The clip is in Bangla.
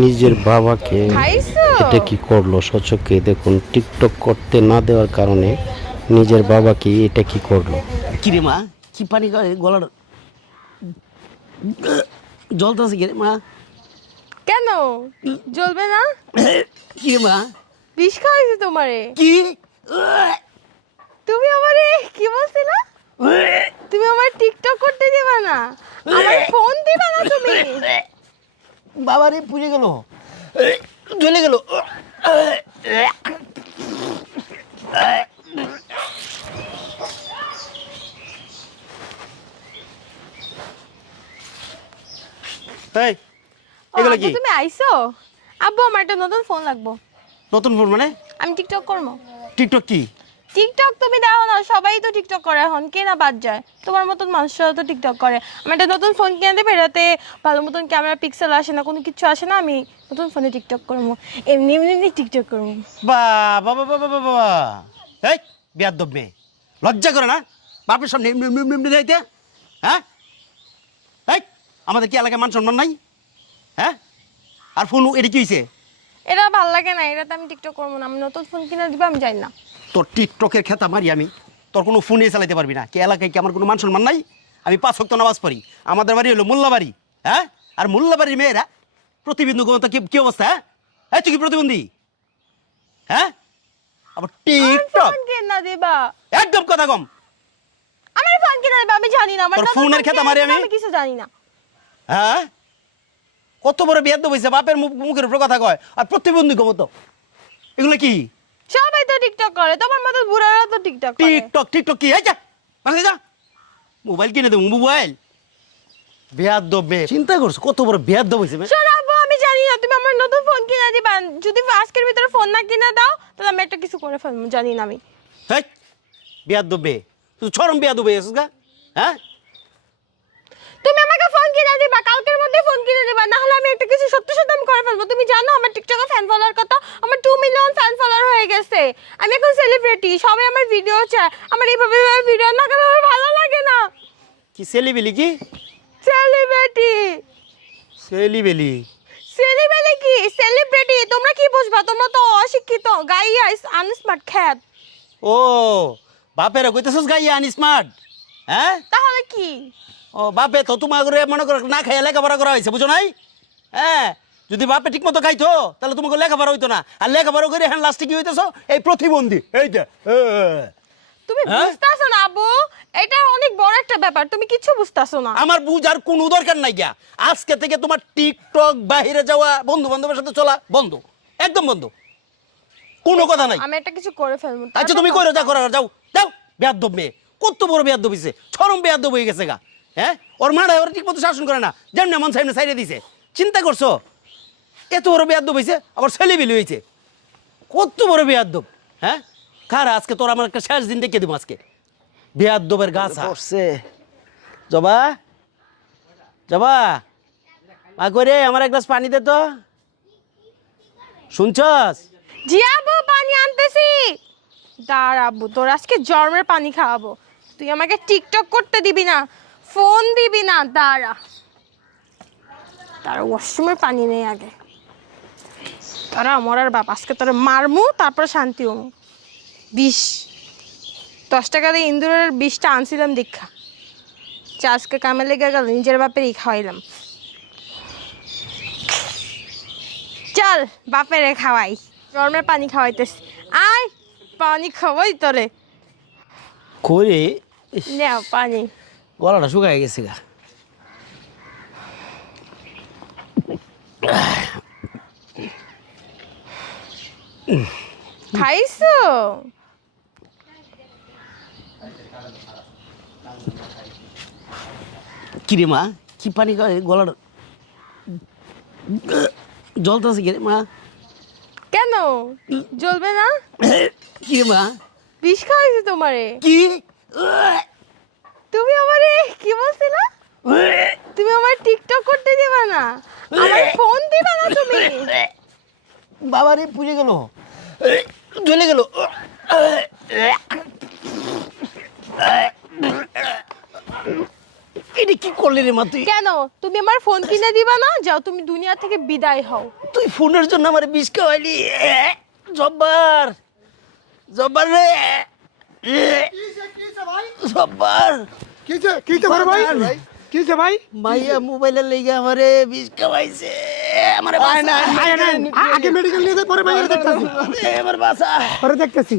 নিজের বাবাকে খাইছো? এটা কি করলো সচক্ষে দেখুন, টিকটক করতে না দেওয়ার কারণে নিজের বাবাকে এটা কি করলো। কিরে মা, কি পানি গলার জলতেছে কিরে মা? কেন জ্বলবে না? কিরে মা? বিষ খাওয়াইছি তোমারে। কি? তুমি আমারে কি বলছিলা? তুমি আমার টিকটক করতে দিবা না, আমার ফোন দিবা না তুমি। বাবারে পুড়ে গেল, জ্বলে গেল। এই, এগুলো কি? আব্বু, তুমি আইছো? আব্বু, আমার একটা নতুন ফোন লাগবো। নতুন ফোন মানে? আমি টিকটক করবো। টিকটক কি? টিকটক তুমি দেখো না, সবাই তো টিকটক করে এখন, কে না বাদ যায়? তোমার মতন মানুষরা তো টিকটক করে। আমার একটা নতুন ফোন কিনে দেবে, এটাতে ভালো মতন ক্যামেরা পিক্সেল আসে না, কোনো কিছু আসে না। আমি নতুন ফোনে টিকটক করবো, এমনি এমনি টিকটক করবো। বাবা বাবা বাবা বাবা, এই বেয়াদব মেয়ে, লজ্জা করে না বাপের সামনে এমনি এমনি এমনি যাইতে? হ্যাঁ, এই আমাদের কি এলাকায় মান সম্মান নাই? হ্যাঁ, আর ফোন এটা কি হয়েছে? এটা ভালো লাগে না, এটাতে আমি টিকটক করবো না। আমি নতুন ফোন কিনে দিবে, আমি যাই না। তোর টিকটকের খেতা মারি আমি, তোর কোনো ফোনে চালাইতে পারবি না। কে এলাকায় কি আমার কোনো মান সম্মান নাই? আমি 5 ওয়াক্ত নামাজ পড়ি, আমাদের বাড়ি হলো মোল্লাবাড়ি। হ্যাঁ, আর মোল্লাবাড়ির মেয়েরা প্রতিবন্ধী তো কি অবস্থা? হ্যাঁ, এই তুই কি প্রতিবন্ধী? হ্যাঁ, আবার টিকটক ফোন কিনে দিবা? একদম কথা কম। আমার ফোন কিনে দিবা, আমি জানি না। আমার তোর নতুন ফোনের ফোন খেতা কিনে মারি দিবা, আমি? আমি কিছু জানি না। হ্যাঁ, কত বড় বেয়াদব হইছে, বাপের মুখের উপর কথা কয় আর প্রতিবন্ধী মতো। এগুলো কি? সবাই তো টিকটক করে, তোমার মতো বুড়ারা তো টিকটক করে। টিকটক টিকটক কি? এই যা বাসায় যা, মোবাইল কিনে দেবো। মোবাইল বেয়াদব মেয়ে, চিন্তা করছো কত বড় বেয়াদব হইছে মেয়ে? শোনো আব্বু, আমি জানি না, তুমি আমার নতুন ফোন কিনে দিবা। যদি আজকের ভিতরে ফোন না কিনে দাও, তাহলে আমি একটা কিছু করে ফেলবো, জানি না আমি। হেই, বেয়াদব মেয়ে, তুই চরম বেয়াদব হয়ে গেছিস গা। হ্যাঁ, তুমি আমাকে ফোন কিনে দিবা, কালকের মধ্যে ফোন কিনে দিবা, না হলে আমি একটা কিছু সত্যি সত্যি আমি করে ফেলবো। তুমি জানো আমার টিকটকে ফ্যান ফলোয়ার কত? আমার 2 মিলিয়ন ফ্যান ফলোয়ার হয়ে গেছে। আমি এখন সেলিব্রিটি, সবাই আমার ভিডিও চায়। আমার এইভাবে ভিডিও না করলে আমার ভালো লাগে না। কি সেলিবেলি? কি সেলিব্রিটি? সেলিবেলি? সেলিব্রিটি কি সেলিব্রিটি? তোমরা কি বুঝবা? তোমরা তো অশিক্ষিত, গাইয়া আনস্মার্ট খ্যাত। ও, বাপেরা কইতেছস গাইয়া আনি স্মার্ট? হ্যাঁ, তাহলে কি? ও বাপে তো তোমার করে মনে করো না খাইয়া লেখাপড়া করা হয়েছে, বুঝো নাই? হ্যাঁ, যদি বাপে ঠিক মতো খাইতো তাহলে তোমাকে লেখাপড়া হইতো না। আর লেখাপড়া করে হ্যাঁ লাস্টে কি হইতেছো? এই প্রতিবন্ধী। এই যে তুমি বুঝতাছো না আব্বু? এটা অনেক বড় একটা ব্যাপার, তুমি কিছু বুঝতাছো না। আমার বুঝার কোনো দরকার নাই গিয়া। আজকে থেকে তোমার টিকটক, বাইরে যাওয়া, বন্ধু বান্ধবের সাথে চলা বন্ধ, একদম বন্ধ, কোনো কথা নাই। আমি একটা কিছু করে ফেলবো। আচ্ছা তুমি কইরো, যা করার যাও যাও। বেয়াদব মেয়ে, কত বড় বেয়াদব হইছে, চরম বেয়াদব হয়ে গেছে গা। হ্যাঁ, ওর মারা ওর ঠিক মতো শাসন করে না, যেমনি মন সাইনে সাইডে দিছে। চিন্তা করছো এত বড় বেয়াদব হইছে, আবার ছেলেবিলি হইছে, কত বড় বেয়াদব। হ্যাঁ, কার আজকে তোর আমার একটা শেষ দিন দেখে দিব আজকে। বেয়াদবের গাছ পড়ছে। জবা, জবা, মা করে আমার এক গ্লাস পানি দে তো। শুনছস? জি আব্বু, পানি আনতেছি। দাঁড়া আব্বু, তোর আজকে জন্মের পানি খাওয়াবো। তুই আমাকে টিকটক করতে দিবি না, ফোন দিবি না। দাঁড়া, তার ওয়াশরুমের পানি নেই আগে। তারা আমার আর বাপ, আজকে তোরা মারমু, তারপরে শান্তি হমু। 10 টাকা দিয়ে ইন্দুরের 20টা আনছিলাম দীক্ষা। আজকে কামে লেগে গেল, নিজের বাপেরই খাওয়াইলাম। চল বাপেরে খাওয়াই, জন্মের পানি খাওয়াইতেছি। আয়, পানি খাওয়াই তোরে। করে নেও পানি। গলাটা শুকায় গেছে গা। খাইছো? কিরে মা, কি পানি গলার জলতেছে কিরে মা? কেন জ্বলবে না? কিরে মা? বিষ খাওয়াইছি তোমারে। কি? তুমি আমারে কি বলছিলা? তুমি আমার টিকটক করতে দিবা না, আমার ফোন দিবা না তুমি। বাবারে পুড়ে গেল, জ্বলে গেল। এটা কি করলি রে মা তুই? কেন তুমি আমার ফোন কিনে দিবা না? যাও তুমি দুনিয়া থেকে বিদায় হও। তুই ফোনের জন্য আমার বিষ খাওয়াইলি। জব্বার জব্বার রে, জব্বার কিছে বড় ভাই? কিছে ভাই? মাইয়া মোবাইলের লেগে আমারে বিষ খাওয়াইছে। আমারে আয় না, আয় না, আগে মেডিকেল নিয়ে যাই, পরে ভাইয়ের দেখতেছি, আমার বাসা পরে দেখতেছি।